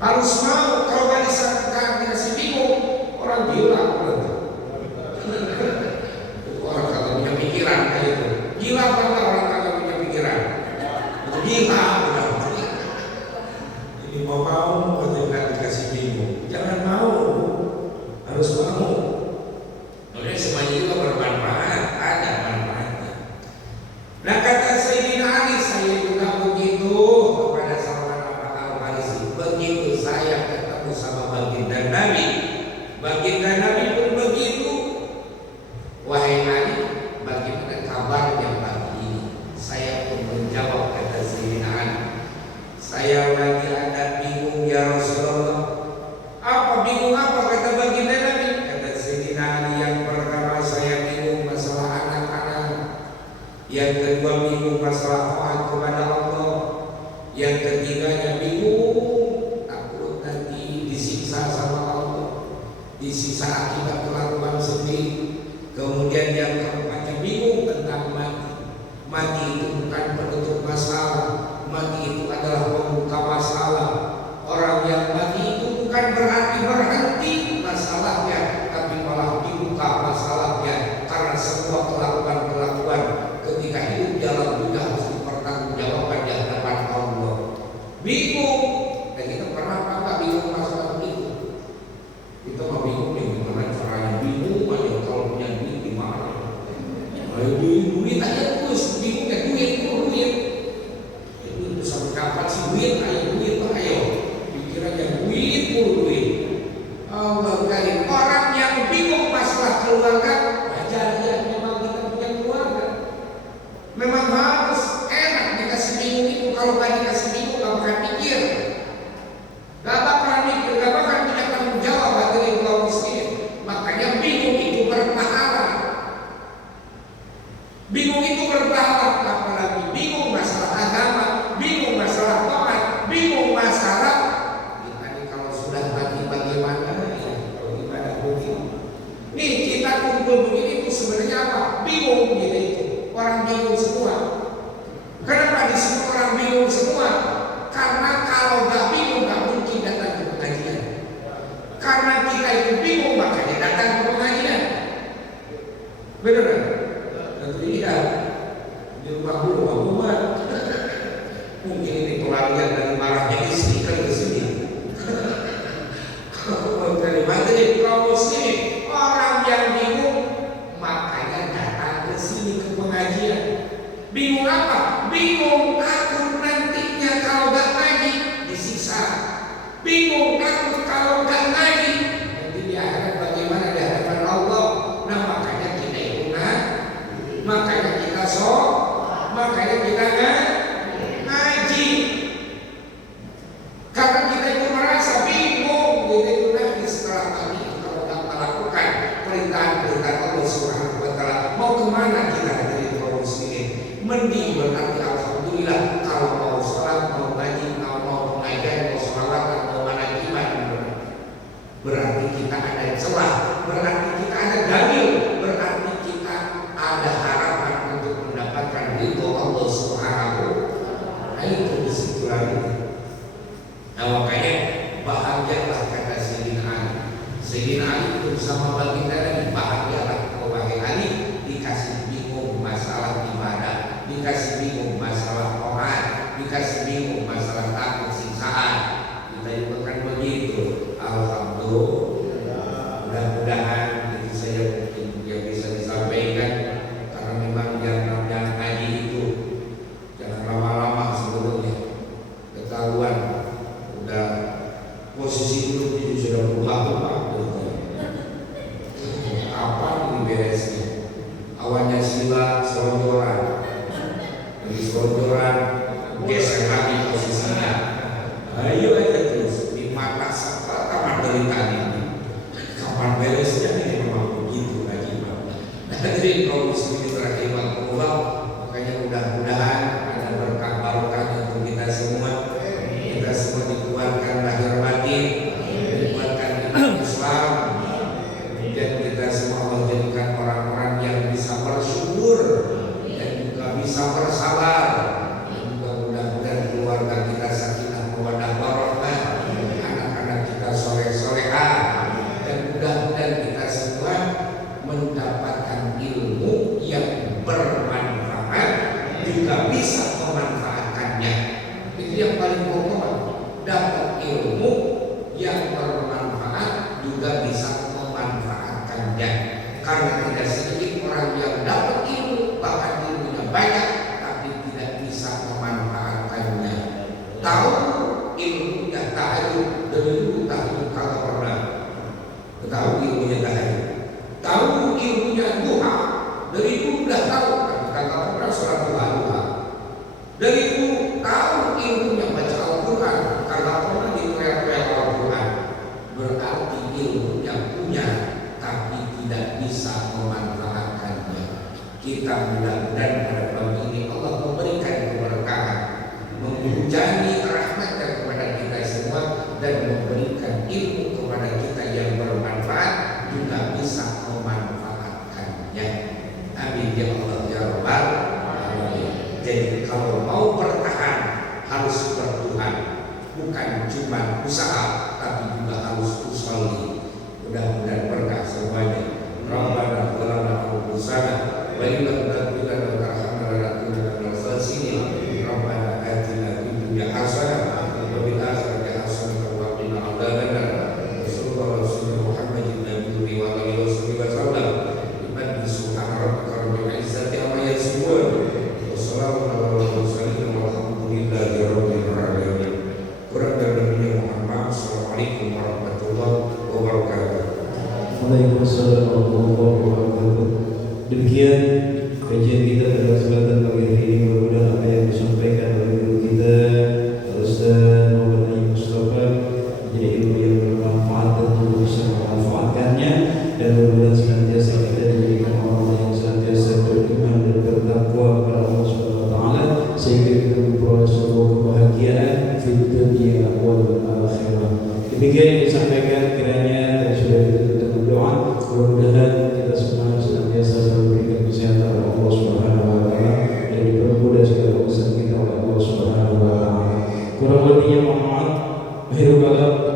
Harus mau. Kalau gak dikasih bingung, orang gila. Orang kagak punya pikiran kayak itu. Gila apa enggak orang kagak punya pikiran? Itu gila benar. Ini mau nggak dikasih bingung. Jangan mau, harus mau. Oleh semuanya juga bermanfaat, ada manfaatnya. Nah kata Sayyidina Ali, saya juga begitu kepada Salman Al-Farisi. Begitu saya ketemu sama baginda Nabi pun begitu. Wahai Ali, bagaimana kabarnya pagi ini? Saya pun menjawab, kata Sayyidina Ali, saya lagi ada bingung ya Rasulullah. Apa bingung apa, kata baginda Nabi? Kata Sayyidina Ali, yang pertama saya bingung masalah anak-anak, yang kedua bingung masalah taat kepada Allah, yang ketiganya bingung takut nanti disiksa sama Allah, disiksa akibat kelakuan sendiri. Kemudian yang keempatnya bingung tentang mati. Mati itu bukan penutup masalah, mati itu adalah pembuka masalah. Orang yang mati itu bukan berarti berhenti masalahnya, tapi malah dibuka masalahnya. Karena semua kelakuan ketika hidup dalam dunia harus dipertanggungjawabkan di hadapan Allah. Bingung, dan kita pernah apa bingung masalah begitu? Kita mah bingung nih gimana caranya, bingung aja kalau punya duit gimana? Ayo duit aja terus, bingungnya duit. Itu sampai kapan sih duit? Ayo pikirannya duit. Allah kali begini itu sebenarnya apa? Bingung gitu itu. Orang bingung semua. Kenapa disebut orang bingung semua? Karena kalau nggak bingung nggak mungkin datang ke pengajian. Karena kita itu bingung makanya datang ke pengajian. Benar kan? Tentu iya. Di rumah mungkin ini pelarian dari marahnya istri kan ke sini. Dari materi kaum muslimin, orang yang bingung makanya datang ke sini ke pengajian. Bingung apa? Bingung takut nantinya kalau nggak ngaji disiksa. Bingung takut kalau nggak ngaji nanti di akhirat bagaimana di hadapan Allah. Nah makanya kita itu makanya kita makanya kita ngaji. Karena kita itu merasa bingung gitu itu nanti setelah kami kalau nggak melakukan perintah-perintah Allah Subhanahu wa Ta'ala mau kemana kita dari kaum muslimin? Mending berarti alhamdulillah kalau mau sholat, mau ngaji, mau mengajar, mau sholawatan, mau manakiman, berarti kita ada celah, berarti kita ada dalil, berarti kita ada harapan untuk mendapatkan ridho Allah Subhanahu wa Ta'ala. Itu disitu lagi. Nah makanya bahagialah kata Sayyidina Ali. Sayyidina Ali itu sama baginda Nabi, bahagialah wahai Ali, dikasih bingung masalah ibadah, dikasih bingung masalah Quran, dikasih bingung masalah takut siksaan. Kita juga kan begitu. Alhamdulillah. Mudah-mudahan itu saja mungkin yang bisa disampaikan. Karena memang yang ngaji itu jangan lama-lama sebelumnya ketahuan. Udah posisi dulu itu sudah berubah-ubah. Apa ini beresnya? Awalnya sila selonjoran, dari selonjoran geser lagi posisinya. Ayo aja terus di mata kamar dari tadi. Kapan beresnya ini memang begitu lagi Pak. Dari kaum muslimin rahimakumullah, makanya mudah-mudahan ada berkah barokahnya untuk kita semua. Kita semua dikuatkan lahir batin, dikuatkan Islam, dan kita semua Allah jadikan orang-orang yang bisa bersyukur dan juga bisa bersabar. Juga mudah-mudahan keluarga kita sakinah mawaddah warahmah, anak-anak kita soleh-solehah, dan mudah-mudahan kita semua mendapatkan ilmu yang bermanfaat, juga bisa memanfaatkannya. Itu yang paling pokok. Dapat ilmu yang bermanfaat juga bisa memanfaatkannya. Karena tidak sedikit orang yang dapat ilmu, bahkan ilmunya banyak, tapi tidak bisa memanfaatkannya. Tahu ilmunya tahajud, dari dulu tahajud kagak pernah. Tahu ilmunya tahajud, tahu ilmunya duha, dari dulu udah tahu, tapi kagak pernah sholat duha. Dari dulu tahu ilmunya baca Al-Quran, kagak pernah dikoyak-koyak Al-Quran. Berarti ilmunya punya, tapi tidak bisa memanfaatkannya. Kita mudah-mudahan pada pagi ini Allah memberikan keberkahan, menghujani rahmatnya kepada kita semua, dan memberikan ilmu kepada kita yang bermanfaat, juga bisa memanfaatkannya. Amin ya Allah ya Rabbal alamin. Jadi kalau mau bertahan harus bertuhan, bukan cuma usaha, tapi juga harus usolli. Mudah-mudahan berkah semuanya. Rabbana zalamna anfusana wa in lam taghfir lana wa tarhamna lanakunanna minal khasirin. Rabbana atina fid dunya hasanah wa fil akhirati hasanah wa qina adzabannar. Sallallahu alaihi Muhammadin nabiyyi wa alihi wasallam. Ibadi subhana rabbika rabbil izzati amma yasifun. Wassalamu ala mursalin walhamdulillahi rabbil alamin. Kurang dari mohon maaf. Assalamualaikum warahmatullahi wabarakatuh. Waalaikumsalam warahmatullahi wabarakatuh. Demikian kajian kita pada kesempatan pagi hari ini. Mudah-mudahan apa yang disampaikan oleh guru kita Ustaz Muhammad Naim Mustafa menjadi ilmu yang bermanfaat dan tentu bisa memanfaatkannya, dan mudah-mudahan senantiasa kita dijadikan orang yang senantiasa beriman dan bertakwa kepada Allah Subhanahu wa Ta'ala, sehingga kita memperoleh sebuah kebahagiaan di dunia wal akhirah. Demikian yang disampaikan kiranya dan sudah kita berdoa, mudah-mudahan kita semua Akhirul kalam